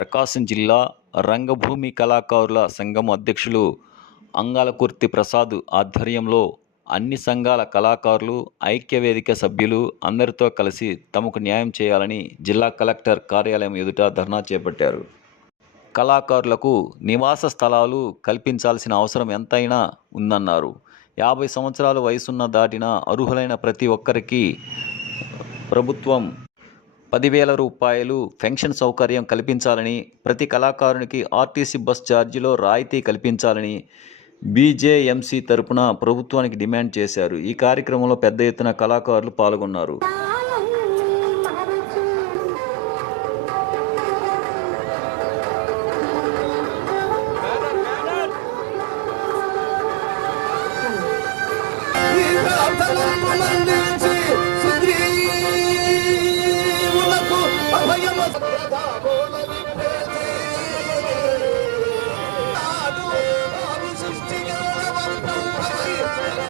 ప్రకాశం జిల్లా రంగభూమి కళాకారుల సంఘం అధ్యక్షులు అంగాలకుర్తి ప్రసాద్ ఆధ్వర్యంలో అన్ని సంఘాల కళాకారులు ఐక్యవేదిక సభ్యులు అందరితో కలిసి తమకు న్యాయం చేయాలని జిల్లా కలెక్టర్ కార్యాలయం ఎదుట ధర్నా చేపట్టారు. కళాకారులకు నివాస స్థలాలు కల్పించాల్సిన అవసరం ఎంతైనా ఉందన్నారు. యాభై సంవత్సరాల వయసున్న దాటిన అర్హులైన ప్రతి ఒక్కరికి ప్రభుత్వం పదివేల రూపాయలు పెన్షన్ సౌకర్యం కల్పించాలని ప్రతి కళాకారునికి ఆర్టీసీ బస్ ఛార్జీలో రాయితీ కల్పించాలని బీజేఎంసీ తరపున ప్రభుత్వానికి డిమాండ్ చేశారు. ఈ కార్యక్రమంలో పెద్ద ఎత్తున కళాకారులు పాల్గొన్నారు. Radha Gola